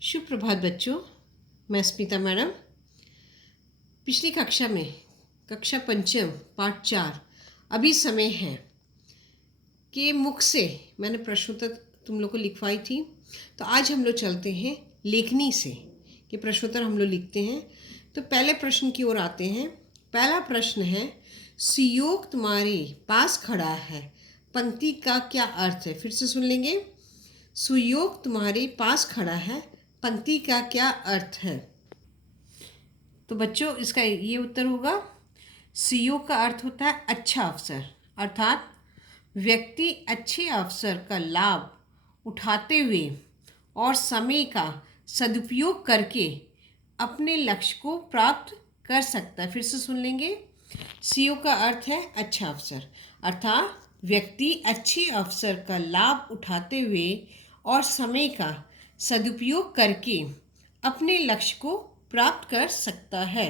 सुप्रभात बच्चों, मैं स्मिता मैडम। पिछली कक्षा में कक्षा पंचम पाठ 4 अभी समय है के मुख से मैंने प्रश्नोत्तर तुम लोग को लिखवाई थी। तो आज हम लोग चलते हैं लेखनी से कि प्रश्नोत्तर हम लोग लिखते हैं। तो पहले प्रश्न की ओर आते हैं। पहला प्रश्न है, सुयोग तुम्हारे पास खड़ा है, पंक्ति का क्या अर्थ है? फिर से सुन लेंगे। सुयोग तुम्हारे पास खड़ा है, पंक्ति का क्या अर्थ है? तो बच्चों इसका ये उत्तर होगा, सुयोग का अर्थ होता है अच्छा अवसर, अर्थात व्यक्ति अच्छे अवसर का लाभ उठाते हुए और समय का सदुपयोग करके अपने लक्ष्य को प्राप्त कर सकता है। फिर से सुन लेंगे। सुयोग का अर्थ है अच्छा अवसर, अर्थात व्यक्ति अच्छे अवसर का लाभ उठाते हुए और समय का सदुपयोग करके अपने लक्ष्य को प्राप्त कर सकता है।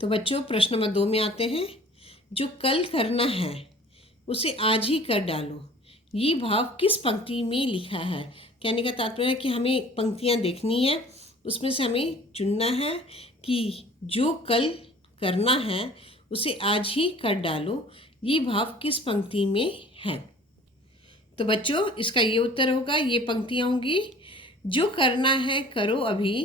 तो बच्चों प्रश्न नंबर 2 में आते हैं। जो कल करना है उसे आज ही कर डालो, ये भाव किस पंक्ति में लिखा है? कहने का तात्पर्य है कि हमें पंक्तियाँ देखनी है, उसमें से हमें चुनना है कि जो कल करना है उसे आज ही कर डालो, ये भाव किस पंक्ति में है? तो बच्चों इसका ये उत्तर होगा, ये पंक्तियाँ होंगी, जो करना है करो अभी,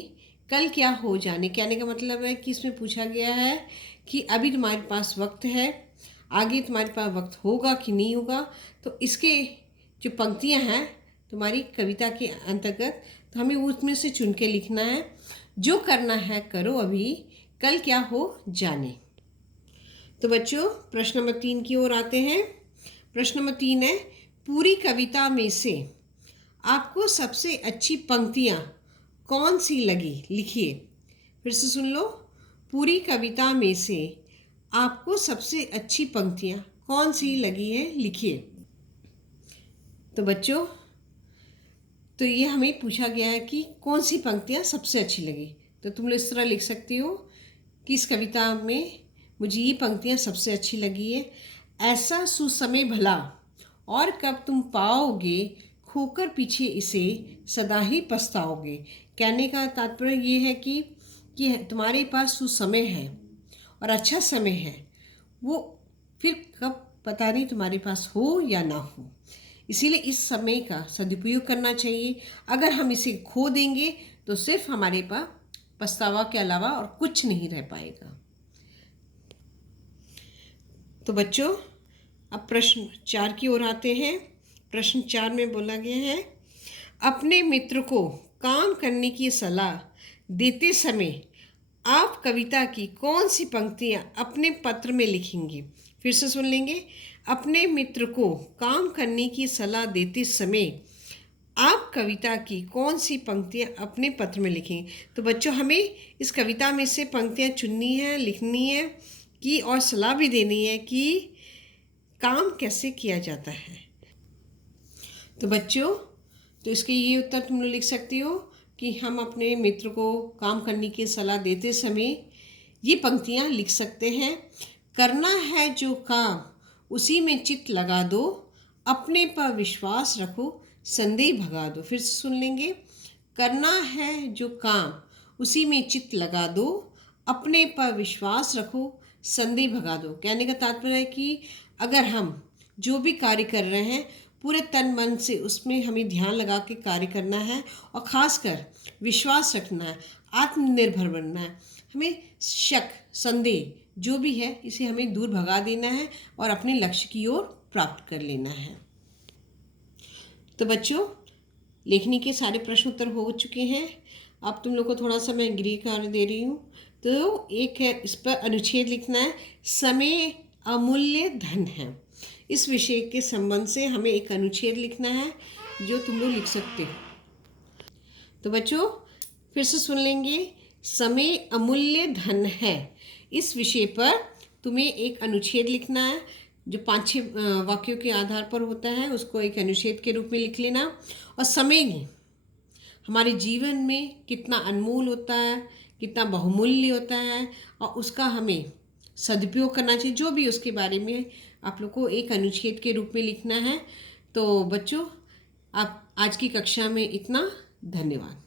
कल क्या हो जाने। कहने का मतलब है कि इसमें पूछा गया है कि अभी तुम्हारे पास वक्त है, आगे तुम्हारे पास वक्त होगा कि नहीं होगा। तो इसके जो पंक्तियाँ हैं तुम्हारी कविता के अंतर्गत, तो हमें उसमें से चुन के लिखना है। जो करना है करो अभी, कल क्या हो जाने। तो बच्चों प्रश्न नंबर 3 की ओर आते हैं। प्रश्न नंबर 3 है, पूरी कविता में से आपको सबसे अच्छी पंक्तियाँ कौन सी लगी, लिखिए। फिर से सुन लो। पूरी कविता में से आपको सबसे अच्छी पंक्तियाँ कौन सी लगी है, लिखिए। तो बच्चों तो ये हमें पूछा गया है कि कौन सी पंक्तियाँ सबसे अच्छी लगी। तो तुम लोग इस तरह लिख सकती हो कि इस कविता में मुझे ये पंक्तियाँ सबसे अच्छी लगी है। ऐसा सुसमय भला और कब तुम पाओगे, खोकर पीछे इसे सदा ही पछताओगे। कहने का तात्पर्य ये है कि तुम्हारे पास सुसमय है और अच्छा समय है, वो फिर कब पता नहीं तुम्हारे पास हो या ना हो। इसीलिए इस समय का सदुपयोग करना चाहिए। अगर हम इसे खो देंगे तो सिर्फ हमारे पास पछतावा के अलावा और कुछ नहीं रह पाएगा। तो बच्चों अब प्रश्न 4 की ओर आते हैं। प्रश्न 4 में बोला गया है, अपने मित्र को काम करने की सलाह देते समय आप कविता की कौन सी पंक्तियाँ अपने पत्र में लिखेंगे? फिर से सुन लेंगे। अपने मित्र को काम करने की सलाह देते समय आप कविता की कौन सी पंक्तियाँ अपने पत्र में लिखेंगे? तो बच्चों हमें इस कविता में से पंक्तियाँ चुननी है, लिखनी है कि और सलाह भी देनी है कि काम कैसे किया जाता है। तो बच्चों तो इसके ये उत्तर तुम लोग लिख सकती हो कि हम अपने मित्र को काम करने की सलाह देते समय ये पंक्तियाँ लिख सकते हैं। करना है जो काम उसी में चित्त लगा दो, अपने पर विश्वास रखो, संदेह भगा दो। फिर से सुन लेंगे। करना है जो काम उसी में चित्त लगा दो, अपने पर विश्वास रखो, संदेह भगा दो। कहने का तात्पर्य है कि अगर हम जो भी कार्य कर रहे हैं पूरे तन मन से उसमें हमें ध्यान लगा के कार्य करना है और ख़ासकर विश्वास रखना है, आत्मनिर्भर बनना है। हमें शक संदेह जो भी है इसे हमें दूर भगा देना है और अपने लक्ष्य की ओर प्राप्त कर लेना है। तो बच्चों लेखनी के सारे प्रश्न उत्तर हो चुके हैं। अब तुम लोग को थोड़ा सा मैं गृह कार्य दे रही हूँ। तो एक है, इस पर अनुच्छेद लिखना है। समय अमूल्य धन है। इस विषय के संबंध से हमें एक अनुच्छेद लिखना है जो तुम लोग लिख सकते हो। तो बच्चों फिर से सुन लेंगे। समय अमूल्य धन है, इस विषय पर तुम्हें एक अनुच्छेद लिखना है जो 5-6 वाक्यों के आधार पर होता है, उसको एक अनुच्छेद के रूप में लिख लेना। और समय हमारे जीवन में कितना अनमोल होता है, कितना बहुमूल्य होता है और उसका हमें सदुपयोग करना चाहिए। जो भी उसके बारे में आप लोग को एक अनुच्छेद के रूप में लिखना है। तो बच्चों आप आज की कक्षा में इतना। धन्यवाद।